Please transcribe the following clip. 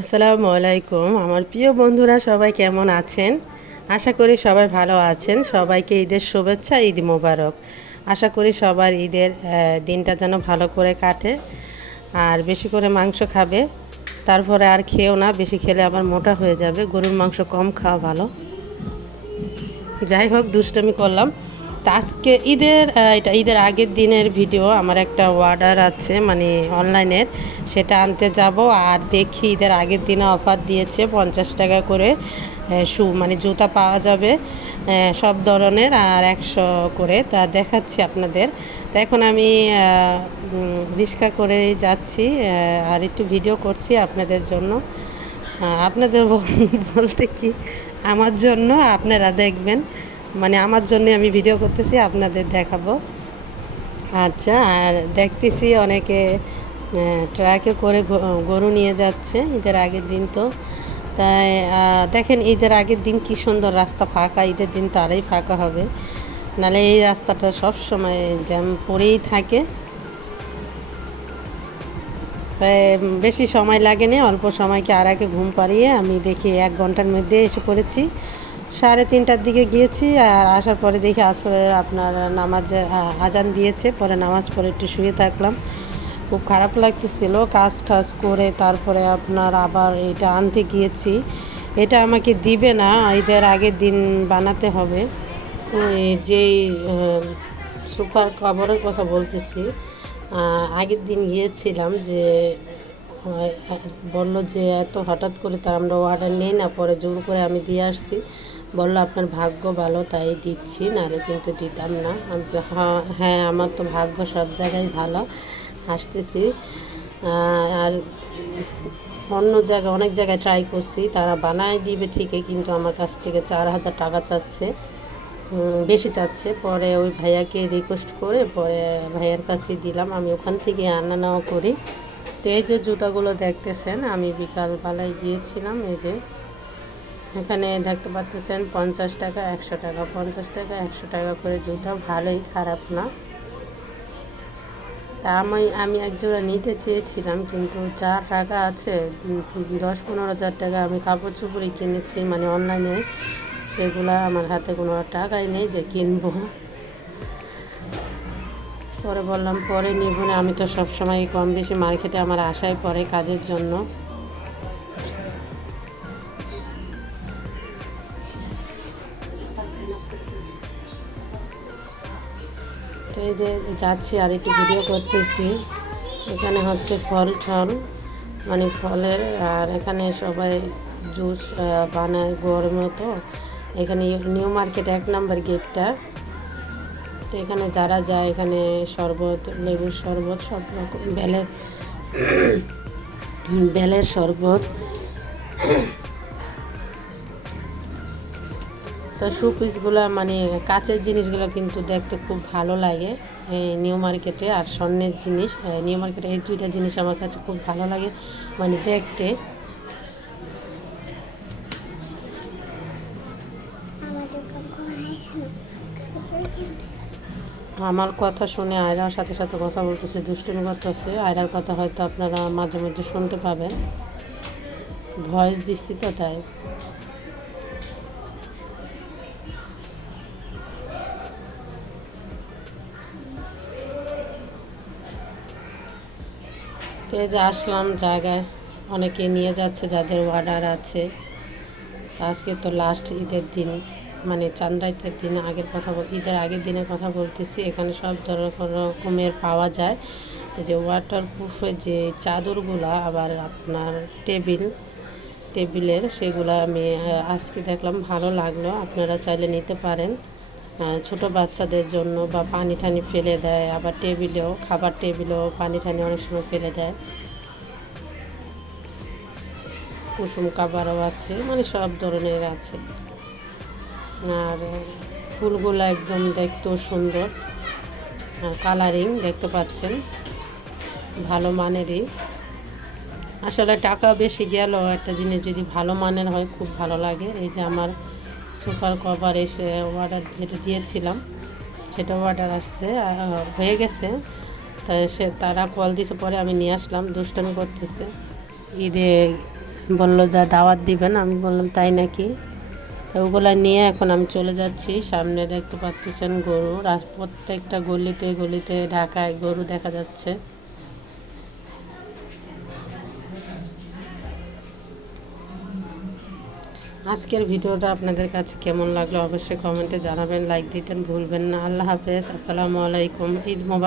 আসসালামু আলাইকুম। আমার প্রিয় বন্ধুরা, সবাই কেমন আছেন? আশা করি সবাই ভালো আছেন। সবাইকে ঈদের শুভেচ্ছা, ঈদ মোবারক। আশা করি সবার ঈদের দিনটা যেন ভালো করে কাটে আর বেশি করে মাংস খাবে। তারপরে আর খেয়েও না, বেশি খেলে আবার মোটা হয়ে যাবে। গরুর মাংস কম খাওয়া ভালো। যাই হোক, দুষ্টমি করলাম। আজকে ঈদের এটা ঈদের আগের দিনের ভিডিও আমার একটা অর্ডার আছে মানে অনলাইনের সেটা আনতে যাব, আর দেখি ঈদের আগের দিনে অফার দিয়েছে, পঞ্চাশ টাকা করে শু মানে জুতা পাওয়া যাবে সব ধরনের, আর একশো করে। তা দেখাচ্ছি আপনাদের। তো এখন আমি রিক্সা করে যাচ্ছি আর একটু ভিডিও করছি আপনাদের জন্য। আপনাদের বল- বলতে কি? আমার জন্য আপনারা দেখবেন। মানে আমার জন্য আমি ভিডিও করতেছি, আপনাদের দেখাবো। আচ্ছা আর দেখতেছি অনেকে ট্রাকে করে গরু নিয়ে যাচ্ছে ঈদের আগের দিন তো। তাই দেখেন ঈদের আগের দিন কি সুন্দর রাস্তা ফাঁকা, ঈদের দিন তো আরই ফাঁকা হবে। নাহলে এই রাস্তাটা সব সময় জ্যাম পড়েই থাকে। তাই, বেশি সময় লাগেনি অল্প সময়কে আর আগে ঘুম পাড়িয়ে আমি দেখি এক ঘণ্টার মধ্যে এসে পড়েছি। সাড়ে তিনটার দিকে গিয়েছি, আর আসার পরে দেখি আসরের আপনার নামাজ আজান দিয়েছে, পরে নামাজ পড়ে একটু শুয়ে থাকলাম। খুব খারাপ লাগতেছিল, কাজ টাজ করে তারপরে আপনার আবার এটা আনতে গিয়েছি। এটা আমাকে দিবে না, ঈদের আগের দিন বানাতে হবে। যেই সুপার কভারের কথা বলতেছি আগের দিন গিয়েছিলাম যে বলল যে এত হঠাৎ করে তার আমরা অর্ডার নিই না, পরে জোর করে আমি দিয়ে আসছি। বলল, আপনার ভাগ্য ভালো, তাই দিচ্ছি, নাহলে কিন্তু দিতাম না। আমি হ্যাঁ হ্যাঁ আমার তো ভাগ্য সব জায়গায় ভালো, আসতেছি। আর অন্য জায়গায়, অনেক জায়গায় ট্রাই করছি, তারা বানায় দিবে ঠিকই, কিন্তু আমার কাছ থেকে চার হাজার টাকা চাচ্ছে বেশি চাচ্ছে। পরে ওই ভাইয়াকে রিকোয়েস্ট করে, পরে ভাইয়ার কাছে দিলাম, আমি ওখান থেকে আনা নেওয়া করি। তো এই যে জুতাগুলো দেখতেছেন, আমি বিকালবেলায় গিয়েছিলাম, এই যে এখানে দেখতে পাচ্ছেন পঞ্চাশ টাকা, একশো টাকা, পঞ্চাশ টাকা, একশো টাকা করে জুতা। ভালোই খারাপ না। তা আমি আমি এক জোড়া নিতে চেয়েছিলাম, কিন্তু যা টাকা আছে দশ পনেরো হাজার টাকা আমি কাপড় চোপড়ই কিনেছি মানে অনলাইনে। সেগুলা আমার হাতে কোনো টাকাই নেই যে কিনবো। পরে বললাম, পরে নিব না। আমি তো সবসময় কম বেশি মার্কেটে আমার আশায় পড়ে কাজের জন্য। তো এই যে যাচ্ছি আর একটু ভিডিও করতেছি। এখানে হচ্ছে ফল টল মানে ফলের, আর এখানে সবাই জুস বানায় গরমে তো এখানে নিউ মার্কেট এক নাম্বার গেটটা। তো এখানে যারা যায়, এখানে শরবত, লেবুর শরবত, সব রকম বেলের বেলের শরবত। তো শু পিসগুলো মানে কাচের জিনিসগুলো কিন্তু দেখতে খুব ভালো লাগে, এই নিউ মার্কেটে। আর স্বর্ণের জিনিস নিউ মার্কেটে এই দুইটা জিনিস আমার কাছে খুব ভালো লাগে মানে দেখতে। আমার কথা শুনে আয়রার সাথে সাথে কথা বলতেছে, দুষ্টুমি করতেছে। আয়রার কথা হয়তো আপনারা মাঝে মধ্যে শুনতে পাবেন। ভয়েস দিচ্ছি তো তাই। এই যে আসলাম জায়গায়, অনেকে নিয়ে যাচ্ছে যাদের অর্ডার আছে। আজকে তো লাস্ট ঈদের দিন মানে চান্দ্রাইতের দিন, আগের কথা বল, ঈদের আগের দিনের কথা বলতেছি। এখানে সব ধরনের রকমের পাওয়া যায়। যে ওয়াটার প্রুফের যে চাদরগুলা, আবার আপনার টেবিল, টেবিলের, সেগুলো আমি আজকে দেখলাম ভালো লাগল। আপনারা চাইলে নিতে পারেন। ছোট বাচ্চাদের জন্য বা পানি টানি ফেলে দেয়, আবার টেবিলেও, খাবার টেবিলেও পানি টানি অনেক সময় ফেলে দেয়। কুসুম কাবারও আছে মানে সব ধরনের আছে। আর ফুলগুলো একদম দেখতেও সুন্দর। কালারিং দেখতে পাচ্ছেন, ভালো মানেরই। আসলে টাকা বেশি গেলেও একটা জিনিস যদি ভালো মানের হয়, খুব ভালো লাগে। এই যে আমার সুপার কভার এসে অর্ডার যেটা দিয়েছিলাম, সেটা অর্ডার আসছে হয়ে গেছে। তা সে, তারা কল দিয়েছে পরে আমি নিয়ে আসলাম, দুষ্টামি করতেছে। ঈদে বলল যা দাওয়াত দিবেন আমি বললাম, তাই নাকি? ওগুলো নিয়ে এখন আমি চলে যাচ্ছি, সামনে দেখতে পাচ্ছেন গরু। প্রত্যেকটা গলিতে গলিতে ঢাকায় গরু দেখা যাচ্ছে। আজকের ভিডিওটা আপনাদের কাছে কেমন লাগল অবশ্যই কমেন্টে জানাবেন লাইক দিতেন ভুলবেন না। আল্লাহ হাফেজ, আসসালামু আলাইকুম, ঈদ মোবারক।